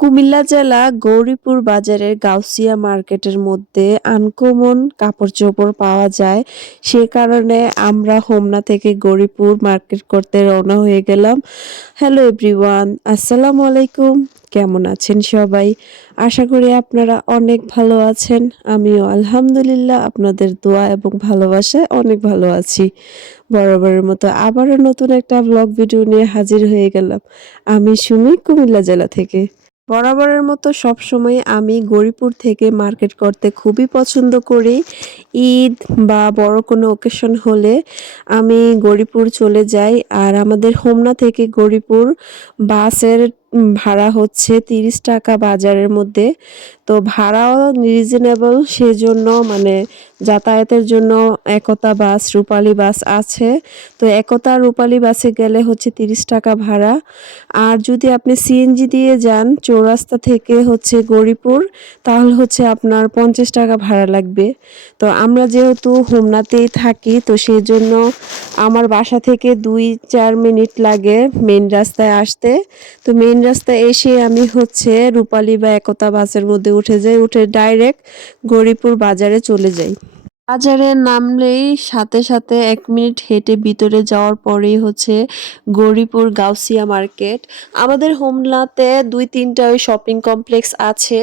কুমিল্লা জেলা গৌরীপুর বাজারের গাউসিয়া মার্কেটের মধ্যে আনকমন কাপড় চোপড় পাওয়া যায়। সে কারণে আমরা হোমনা থেকে গৌরীপুর মার্কেট করতে রওনা হয়ে গেলাম। হ্যালো এভরিওয়ান, আসসালামু আলাইকুম। কেমন আছেন সবাই? আশা করি আপনারা অনেক ভালো আছেন। আমিও আলহামদুলিল্লাহ আপনাদের দোয়া এবং ভালোবাসায় অনেক ভালো আছি। বরাবরের মতো আবারও নতুন একটা ব্লগ ভিডিও নিয়ে হাজির হয়ে গেলাম। আমি সুমি, কুমিল্লা জেলা থেকে। বরাবরের মতো সবসময় আমি গরিপুর থেকে মার্কেট করতে খুবই পছন্দ করি। ঈদ বা বড় কোনো ওকেশন হলে আমি গরিপুর চলে যাই। আর আমাদের হোমনা থেকে গরিপুর বাসের ভাড়া হচ্ছে তিরিশ টাকা বাজারের মধ্যে। তো ভাড়াও রিজনেবল সেজন্য মানে যাতায়াতের জন্য একতা বাস, রূপালী বাস আছে। তো একতা রূপালী বাসে গেলে হচ্ছে তিরিশ টাকা ভাড়া। আর যদি আপনি সিএনজি দিয়ে যান চৌরাস্তা থেকে হচ্ছে গরিপুর তাহলে হচ্ছে আপনার পঞ্চাশ টাকা ভাড়া লাগবে। তো আমরা যেহেতু হোমনাতেই থাকি, তো সেই জন্য আমার বাসা থেকে দুই চার মিনিট লাগে মেন রাস্তায় আসতে। তো মেন রাস্তায় এসে আমি হচ্ছে রূপালী বা একতা বাসের মধ্যে উঠে যাই, উঠে ডাইরেক্ট গরিপুর বাজারে চলে যাই। বাজারে নামলেই সাথে সাথে এক মিনিট হেঁটে ভিতরে যাওয়ার পরেই হচ্ছে গৌরীপুর গাউসিয়া মার্কেট। আমাদের হোমলাতে দুই তিনটা ওই শপিং কমপ্লেক্স আছে,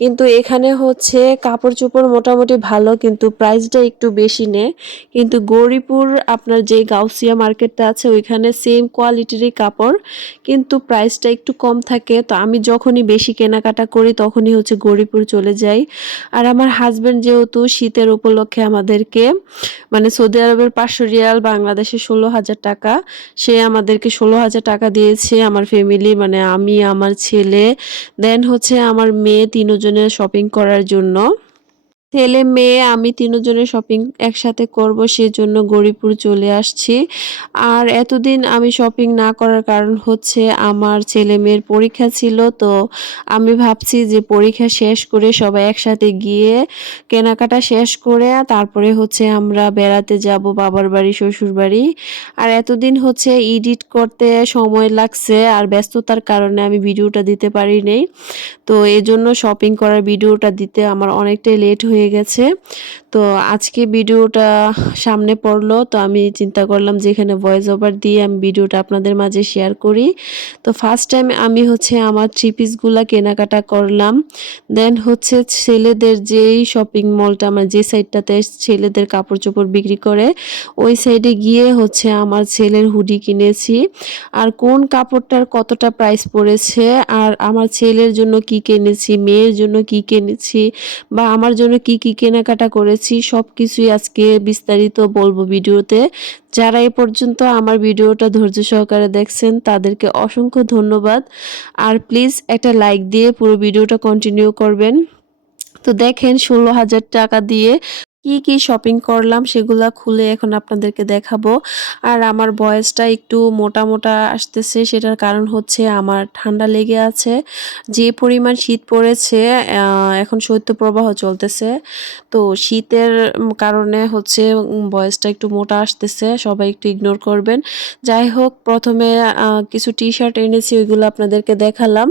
কিন্তু এখানে হচ্ছে কাপড় চোপড় মোটামুটি ভালো, কিন্তু প্রাইসটা একটু বেশি নেয় কিন্তু গৌরীপুর আপনার যে গাউসিয়া মার্কেটটা আছে, ওইখানে সেম কোয়ালিটিরই কাপড়, কিন্তু প্রাইসটা একটু কম থাকে। তো আমি যখনই বেশি কেনাকাটা করি, তখনই হচ্ছে গৌরীপুর চলে যাই। আর আমার হাজব্যান্ড যেহেতু শীতের উপলক্ষে আমাদেরকে মানে সৌদি আরবের পাঁচশো রিয়াল, বাংলাদেশে ষোলো হাজার টাকা। সে আমাদেরকে ষোলো হাজার টাকা দিয়েছে, আমার ফ্যামিলি মানে আমি, আমার ছেলে। দেন হচ্ছে আমার মেয়ে তিনজনের শপিং করার জন্য। ছেলে মেয়ে, আমি তিনজনের শপিং একসাথে করব, সেজন্য গরিপুর চলে আসছি। আর এতদিন আমি শপিং না করার কারণ হচ্ছে আমার ছেলে মেয়ের পরীক্ষা ছিল, তো আমি ভাবছি যে পরীক্ষা শেষ করে সবাই একসাথে গিয়ে কেনাকাটা শেষ করে, তারপরে হচ্ছে আমরা বেড়াতে যাব বাবার বাড়ি, শ্বশুর বাড়ি। আর এতদিন হচ্ছে এডিট করতে সময় লাগছে, আর ব্যস্ততার কারণে আমি ভিডিওটা দিতে পারি নেই। তো এজন্য শপিং করার ভিডিওটা দিতে আমার অনেকটাই লেট হয়ে হয়ে গেছে। তো আজকে ভিডিওটা সামনে পড়ল, তো আমি চিন্তা করলাম যে এখানে ভয়েস ওভার দিয়ে আমি ভিডিওটা আপনাদের মাঝে শেয়ার করি। তো ফার্স্ট টাইম আমি হচ্ছে আমার থ্রি পিসগুলো কেনাকাটা করলাম। দেন হচ্ছে ছেলেদের যেই শপিং মলটা আমার যে সাইডটাতে ছেলেদের কাপড় চোপড় বিক্রি করে, ওই সাইডে গিয়ে হচ্ছে আমার ছেলের হুডি কিনেছি। আর কোন কাপড়টার কতটা প্রাইস পড়েছে, আর আমার ছেলের জন্য কি কিনেছি, মেয়ের জন্য কি কিনেছি, বা আমার জন্য কি কি কি কেনাকাটা করেছি সব কিছুই আজকে বিস্তারিত বলব ভিডিওতে। যারা এ পর্যন্ত আমার ভিডিওটা ধৈর্য সহকারে দেখছেন, তাদেরকে অসংখ্য ধন্যবাদ। আর প্লিজ একটা লাইক দিয়ে পুরো ভিডিওটা কন্টিনিউ করবেন। তো দেখেন, ষোলো হাজার টাকা দিয়ে কি কি শপিং করলাম সেগুলা খুলে এখন আপনাদেরকে দেখাবো। আর আমার বয়সটা একটু মোটা মোটা আসতেছে, সেটার কারণ হচ্ছে আমার ঠান্ডা লেগে আছে। যে পরিমাণ শীত পড়েছে এখন শৈত্যপ্রবাহ চলতেছে। তো শীতের কারণে হচ্ছে বয়সটা একটু মোটা আসতেছে, সবাই একটু ইগনোর করবেন। যাই হোক, প্রথমে কিছু টি শার্ট এনেছি, ওইগুলো আপনাদেরকে দেখালাম।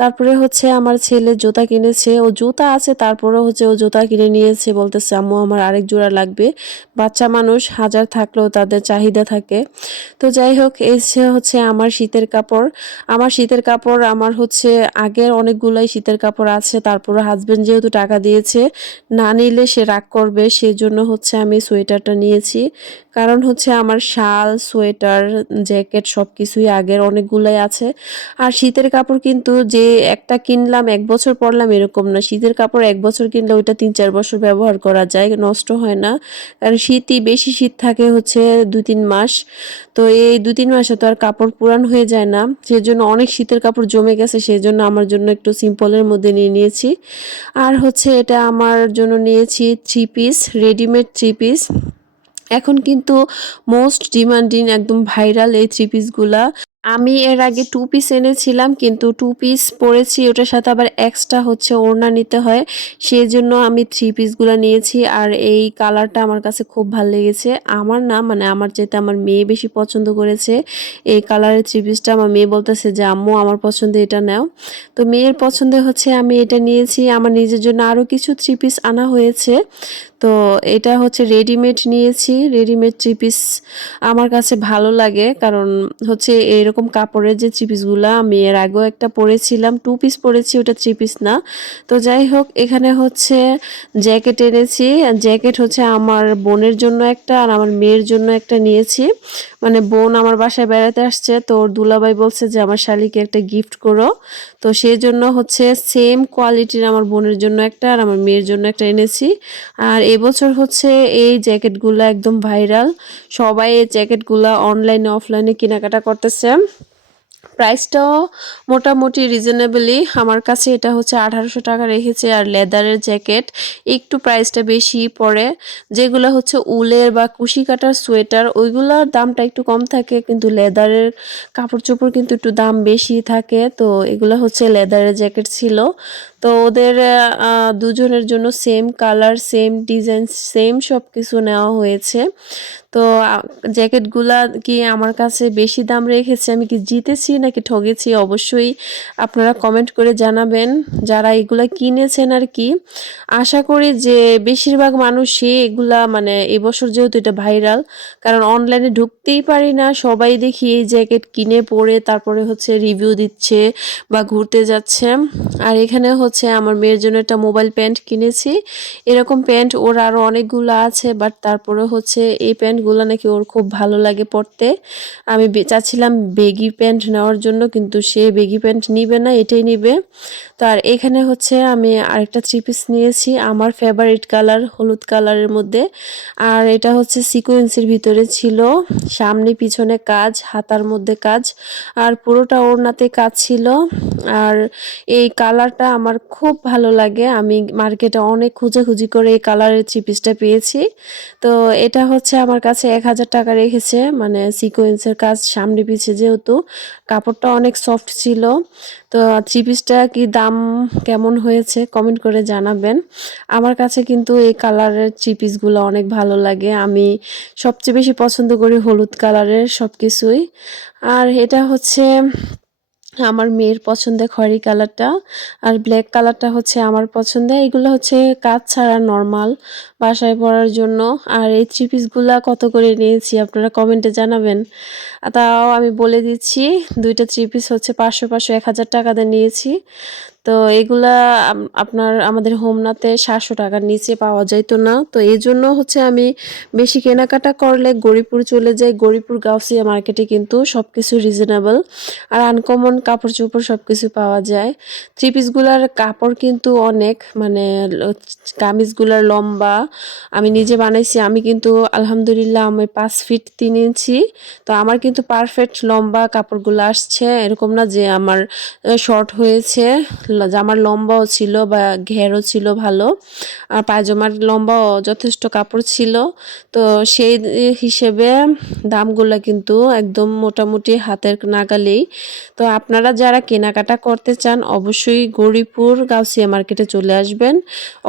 তারপরে হচ্ছে আমার ছেলে জুতা কিনেছে, ও জুতা আছে তারপরে হচ্ছে ও জুতা কিনে নিয়েছে, বলতেছে, আম্মু আমার আরেক জোড়া লাগবে। বাচ্চা মানুষ, হাজার থাকলেও তাদের চাহিদা থাকে। তো যাই হোক, এই হচ্ছে আমার শীতের কাপড়। আমার শীতের কাপড় আমার হচ্ছে আগের অনেকগুলাই শীতের কাপড় আছে তারপরে হাজব্যান্ড যেহেতু টাকা দিয়েছে, না নিলে সে রাগ করবে, সেজন্য হচ্ছে আমি সোয়েটারটা নিয়েছি। কারণ হচ্ছে আমার শাল, সোয়েটার, জ্যাকেট সব কিছুই আগের অনেকগুলাই আছে। আর শীতের কাপড় কিন্তু যে একটা কিনলাম, এক বছর পরলাম এরকম না। শীতের কাপড় এক বছর কিনলে ওইটা তিন চার বছর ব্যবহার করা যায়। নষ্ট হয় না। কারণ শীতই বেশি শীত থাকে হচ্ছে দু তিন মাস। তো এই দু তিন মাসে তো আর কাপড় পুরান হয়ে যায় না। সেজন্য অনেক শীতের কাপড় জমে গেছে সেই জন্য আমার জন্য একটু সিম্পলের মধ্যে নিয়ে নিয়েছি। আর হচ্ছে এটা আমার জন্য নিয়েছি three piece readymade three piece এখন কিন্তু মোস্ট ডিমান্ডিং একদম ভাইরাল এই থ্রি পিসগুলা আমি এর আগে টু পিস এনেছিলাম, কিন্তু টু পিস পরেছি, ওটার সাথে আবার এক্সট্রা হচ্ছে ওড়না নিতে হয়। সেই জন্য আমি থ্রি পিসগুলো নিয়েছি, আর এই কালারটা আমার কাছে খুব ভালো লেগেছে। আমার না মানে আমার যেটা আমার মেয়ে বেশি পছন্দ করেছে, এই কালারের থ্রি পিসটা আমার মেয়ে বলতেছে যে, আম্মু, আমার পছন্দ এটা নাও। তো মেয়ের পছন্দ হচ্ছে আমি এটা নিয়েছি। আমার নিজের জন্য আরও কিছু থ্রি পিস আনা হয়েছে। তো এটা হচ্ছে রেডিমেড নিয়েছি। রেডিমেড থ্রি পিস আমার কাছে ভালো লাগে কারণ হচ্ছে এরকম কাপড়ের যে থ্রি পিসগুলো আমি এর আগেও একটা পরেছিলাম টু পিস পরেছি, ওটা থ্রি পিস না। তো যাই হোক, এখানে হচ্ছে জ্যাকেট এনেছি। জ্যাকেট হচ্ছে আমার বোনের জন্য একটা আর আমার মেয়ের জন্য একটা নিয়েছি। মানে বোন আমার বাসায় বেড়াতে আসছে, তো ওর দুলাভাই বলছে যে, আমার শালিকে একটা গিফট করো। তো সেই জন্য হচ্ছে সেম কোয়ালিটির আমার বোনের জন্য একটা আর আমার মেয়ের জন্য একটা এনেছি। আর এবছর হচ্ছে এই জ্যাকেটগুলো একদম ভাইরাল সবাই এই জ্যাকেটগুলো অনলাইনে অফলাইনে কেনাকাটা করতেছে। প্রাইসটাও মোটামুটি রিজনেবলি আমার কাছে এটা হচ্ছে আঠারোশো টাকা রেখেছে আর লেদারের জ্যাকেট একটু প্রাইসটা বেশি পড়ে। যেগুলো হচ্ছে উলের বা কুশি কাটার সোয়েটার, ওইগুলোর দামটা একটু কম থাকে কিন্তু লেদারের কাপড় চোপড় কিন্তু একটু দাম বেশি থাকে। তো এগুলো হচ্ছে লেদারের জ্যাকেট ছিল। তো ওদের দুজনের জন্য same colour same design same সব কিছু নেওয়া হয়েছে। তো জ্যাকেটগুলা কি আমার কাছে বেশি দাম রেখেছে, আমি কি জিতেছি নাকি ঠগেছি অবশ্যই আপনারা কমেন্ট করে জানাবেন। যারা এগুলা কিনেছেন আর কি, আশা করি যে বেশিরভাগ মানুষই এগুলা মানে এবছর যেহেতু এটা ভাইরাল কারণ অনলাইনে ঢুকতেই পারি না, সবাই দেখি এই জ্যাকেট কিনে পরে তারপরে হচ্ছে রিভিউ দিচ্ছে বা ঘুরতে যাচ্ছে। আর এখানে হচ্ছে আমার মেয়ের জন্য একটা মোবাইল প্যান্ট কিনেছি। এরকম প্যান্ট ওর আরও অনেকগুলো আছে, বাট তারপরে হচ্ছে এই প্যান্টগুলো নাকি ওর খুব ভালো লাগে পরতে। আমি চাচ্ছিলাম বেগি প্যান্ট নেওয়ার জন্য, কিন্তু সে বেগি প্যান্ট নিবে না, এটাই নিবে। তো আর এখানে হচ্ছে আমি আরেকটা থ্রি পিস নিয়েছি, আমার ফেভারিট কালার হলুদ কালারের মধ্যে। আর এটা হচ্ছে সিকোয়েন্সের ভিতরে ছিল, সামনে পিছনে কাজ, হাতার মধ্যে কাজ। আর পুরোটা ওড়নাতে কাজ ছিল। আর এই কালারটা আমার খুব ভালো লাগে। আমি মার্কেটে অনেক খুঁজাখুঁজি করে এই কালারের থ্রি পিসটা পেয়েছি। তো এটা হচ্ছে আমার কাছে এক হাজার টাকা রেখেছে। মানে সিকোয়েন্সের কাজ সামনে পিছে যেহেতু কাপড়টা অনেক সফট ছিল। তো থ্রি পিসটা কি দাম কেমন হয়েছে কমেন্ট করে জানাবেন। আমার কাছে কিন্তু এই কালারের থ্রি পিসগুলো অনেক ভালো লাগে। আমি সবচেয়ে বেশি পছন্দ করি হলুদ কালারের সব কিছুই আর এটা হচ্ছে আমার মেয়ের পছন্দের খয়েরি কালারটা আর ব্ল্যাক কালারটা হচ্ছে আমার পছন্দের। এগুলো হচ্ছে কাজ ছাড়া নর্মাল বাসায় পরার জন্য। আর এই থ্রি পিসগুলা কত করে নিয়েছি আপনারা কমেন্টে জানাবেন। তাও আমি বলে দিচ্ছি, দুইটা থ্রি পিস হচ্ছে পাঁচশো পাঁচশো এক হাজার টাকাতে নিয়েছি। তো এগুলা আপনার আমাদের হোমনাতে সাতশো টাকার নিচে পাওয়া যাইতো না। তো এই জন্য হচ্ছে আমি বেশি কেনাকাটা করলে গরিপুর চলে যাই। গরিপুর গাউসিয়া মার্কেটে কিন্তু সব কিছু রিজনেবল আর আনকমন কাপড় চোপড় সব কিছু পাওয়া যায়। থ্রি পিসগুলার কাপড় কিন্তু অনেক মানে কামিজগুলার লম্বা। আমি নিজে বানাইছি, আমি কিন্তু আলহামদুলিল্লাহ আমি পাঁচ ফিট তিন ইঞ্চি। তো আমার কিন্তু পারফেক্ট লম্বা কাপড়গুলো আসছে। এরকম না যে আমার শর্ট হয়েছে। জামার লম্বাও ছিল বা ঘেরও ছিল ভালো, আর পায়জামার লম্বাও যথেষ্ট কাপড় ছিল। তো সেই হিসেবে দামগুলো কিন্তু একদম মোটামুটি হাতের নাগালেই। তো আপনারা যারা কেনাকাটা করতে চান, অবশ্যই গৌরীপুর গাউসিয়া মার্কেটে চলে আসবেন।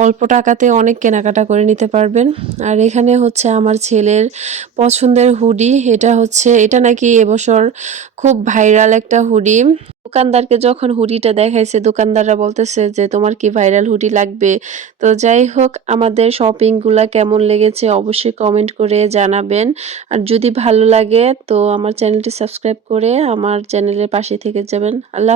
অল্প টাকাতে অনেক কেনাকাটা করে নিতে পারবেন। আর এখানে হচ্ছে আমার ছেলের পছন্দের হুডি, এটা হচ্ছে, এটা নাকি এবছর খুব ভাইরাল একটা হুডি। দোকানদারকে যখন হুডিটা দেখাইছে, দোকানদাররা বলতেছে যে, তোমার কি ভাইরাল হুডি লাগবে? তো যাই হোক, আমাদের শপিংগুলা কেমন লেগেছে অবশ্যই কমেন্ট করে জানাবেন। আর যদি ভালো লাগে, তো আমার চ্যানেলটি সাবস্ক্রাইব করে আমার চ্যানেলের পাশে থেকে যাবেন। আল্লাহ